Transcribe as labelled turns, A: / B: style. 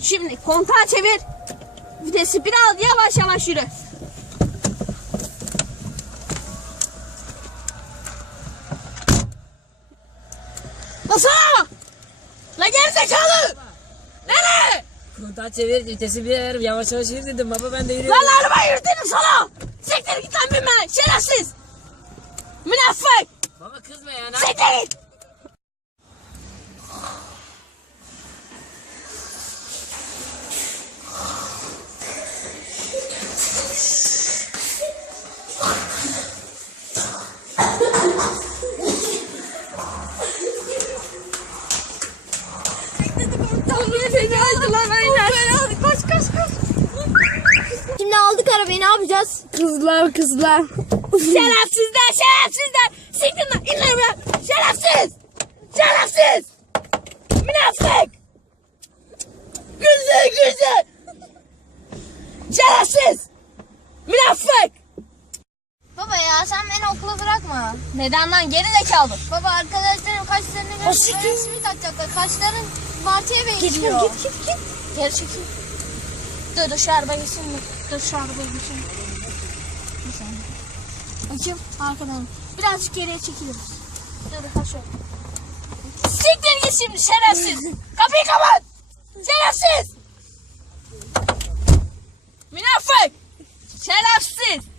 A: Şimdi kontağı çevir. Vitesi biraz yavaş yavaş yürü. Nasıl? La gerizekalı! Nereye?
B: Kontağı çevir, vitesi bir ver, yavaş yavaş yürü dedim baba, ben de yürüyorum.
A: Lan araba yürüdün sana! Siktir git lan binme! Şerefsiz! Münafık!
B: Baba kızma ya.
A: Siktir git!
C: Şimdi aldık arabayı, ne yapacağız?
A: Kızlar. Şerefsizler! Siktir lan! İn lan buraya! Şerefsiz! Münafık! Güzel! Şerefsiz! Münafık!
C: Baba ya sen beni okula bırakma.
A: Neden lan geri zekalı?
C: Baba arkadaşlarım kaşlarını görüp böyle simit atacaklar. Kaşların martıya benziyor.
A: Git. Geri çekil. Dur şu araba gitsin mi? Bir saniye. Bakayım arkadan. Birazcık geriye çekiliriz. Dur kaç şöyle. Siktir git şimdi şerefsiz. Kapıyı kapat. Şerefsiz. Münafık. Şerefsiz.